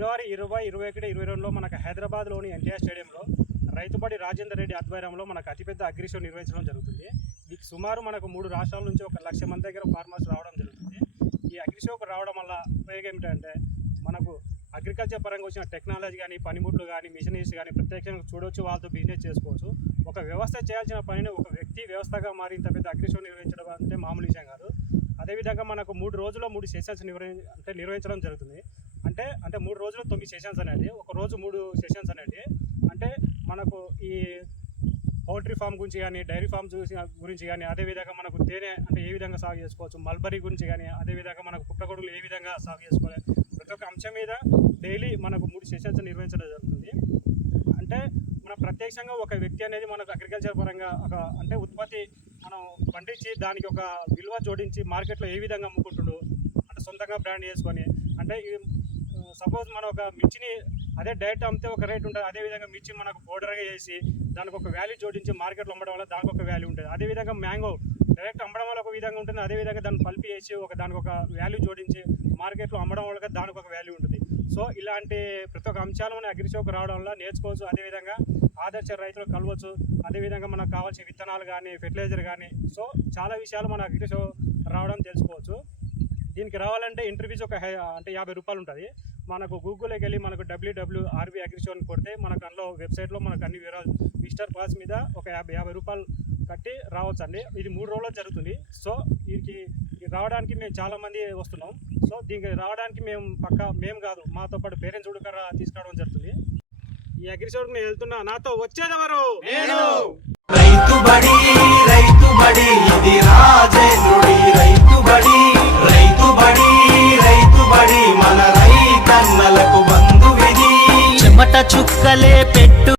ఫిబ్రవరి 20, 21, 22లో మనకు హైదరాబాద్లోని ఎన్టీఆర్ స్టేడియంలో రైతుబడి రాజేందర్ రెడ్డి ఆధ్వర్యంలో మనకు అతిపెద్ద అగ్రి షో నిర్వహించడం జరుగుతుంది. దీనికి సుమారు మనకు 3 రాష్ట్రాల నుంచి 1,00,000 మంది దగ్గర ఫార్మర్స్ రావడం జరుగుతుంది. ఈ అగ్రి షోకు రావడం వల్ల ఉపయోగం ఏమిటంటే మనకు అగ్రికల్చర్ పరంగా వచ్చిన టెక్నాలజీ కానీ, పనిముట్లు కానీ, మిషనరీస్ కానీ ప్రత్యేకంగా చూడవచ్చు, వాళ్ళతో బిజినెస్ చేసుకోవచ్చు. ఒక వ్యవస్థ చేయాల్సిన పనిని ఒక వ్యక్తి వ్యవస్థగా మారి ఇంత పెద్ద అగ్రి షో నిర్వహించడం అంటే మామూలు విషయం కాదు. అదేవిధంగా మనకు 3 రోజుల్లో 3 సెషన్స్ నిర్వహించడం జరుగుతుంది. అంటే 3 రోజులు 9 సెషన్స్ అనేది, ఒక రోజు 3 సెషన్స్ అనేది. అంటే మనకు ఈ పౌల్ట్రీ ఫామ్ గురించి కానీ, డైరీ ఫామ్ గురించి కానీ, అదేవిధంగా మనకు తేనె అంటే ఏ విధంగా సాగు చేసుకోవచ్చు, మల్బరీ గురించి కానీ, అదేవిధంగా మనకు పుట్టగొడుగులు ఏ విధంగా సాగు చేసుకోవాలి, ప్రతి ఒక్క అంశం మీద డైలీ మనకు 3 సెషన్స్ నిర్వహించడం జరుగుతుంది. అంటే మన ప్రత్యక్షంగా ఒక వ్యక్తి అనేది మనకు అగ్రికల్చర్ పరంగా అంటే ఉత్పత్తి మనం పండించి దానికి ఒక విలువ జోడించి మార్కెట్లో ఏ విధంగా అమ్ముకుంటుడు, అంటే సొంతంగా బ్రాండ్ చేసుకొని, అంటే సపోజ్ మనం ఒక మిర్చిని అదే డైరెక్ట్ అమ్మితే ఒక రేట్ ఉంటుంది. అదేవిధంగా మిర్చి మనకు పౌడర్గా చేసి దానికి ఒక వాల్యూ జోడించి మార్కెట్లో అమ్మడం వల్ల దానికి ఒక వాల్యూ ఉంటుంది. అదేవిధంగా మ్యాంగో డైరెక్ట్ అమ్మడం వల్ల ఒక విధంగా ఉంటుంది. అదేవిధంగా దాన్ని పల్పి వేసి దానికి ఒక వాల్యూ జోడించి మార్కెట్లో అమ్మడం వల్ల దానికి ఒక వాల్యూ ఉంటుంది. సో ఇలాంటి ప్రతి ఒక్క అంశాలు మన అగ్రి షోకు రావడం వల్ల నేర్చుకోవచ్చు. అదేవిధంగా ఆదర్శ రైతులు కలవచ్చు. అదేవిధంగా మనకు కావాల్సిన విత్తనాలు కానీ, ఫెర్టిలైజర్ కానీ, సో చాలా విషయాలు మన అగ్రి షో రావడం తెలుసుకోవచ్చు. దీనికి రావాలంటే ఇంటర్వ్యూస్ అంటే 50 రూపాయలు ఉంటుంది. మనకు గూగుల్లోకి వెళ్ళి మనకు www.rb agri show అని కొడితే మనకు అందులో వెబ్సైట్లో మనకు అన్ని వివరాలు విజిటర్ పాస్ మీద ఒక 50 రూపాయలు కట్టి రావచ్చు అండి. ఇది 3 రోజుల్లో జరుగుతుంది. సో దీనికి రావడానికి మేము చాలామంది వస్తున్నాం. సో దీనికి రావడానికి మేము కాదు, మాతో పాటు పేరెంట్స్ కూడా తీసుకురావడం జరుగుతుంది. ఈ అగ్రి షోకి నేను వెళ్తున్నా, నాతో వచ్చేదెవరు? రైతు బడి ఇది రాజేంద్రుడి రైతు బడి మన రైతన్నలకు బంధువిది చెమట చుక్కలే పెట్టు